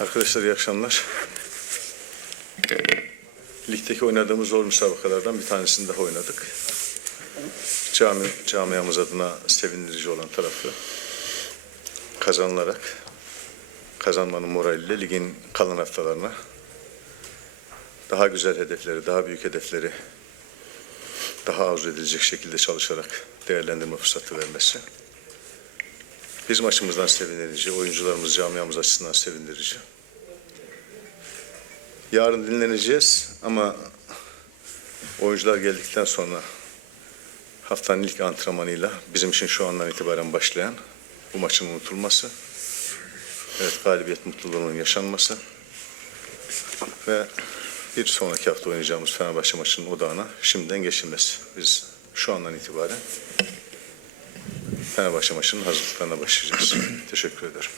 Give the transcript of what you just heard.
Arkadaşlar iyi akşamlar. Ligdeki oynadığımız zor müsabakalardan bir tanesini daha oynadık. Cami, camiamız adına sevindirici olan tarafı kazanılarak kazanmanın moraliyle ligin kalan haftalarına daha güzel hedefleri, daha büyük hedefleri daha arzu edilecek şekilde çalışarak değerlendirme fırsatı vermesi. Bizim açımızdan sevindirici, oyuncularımız, camiamız açısından sevindirici. Yarın dinleneceğiz ama oyuncular geldikten sonra haftanın ilk antrenmanıyla bizim için şu andan itibaren başlayan bu maçın unutulması, evet galibiyet mutluluğunun yaşanması ve bir sonraki hafta oynayacağımız Fenerbahçe maçının odağına şimdiden geçilmesi. Biz şu andan itibaren Fenerbahçe maçının hazırlıklarına başlayacağız. Teşekkür ederim.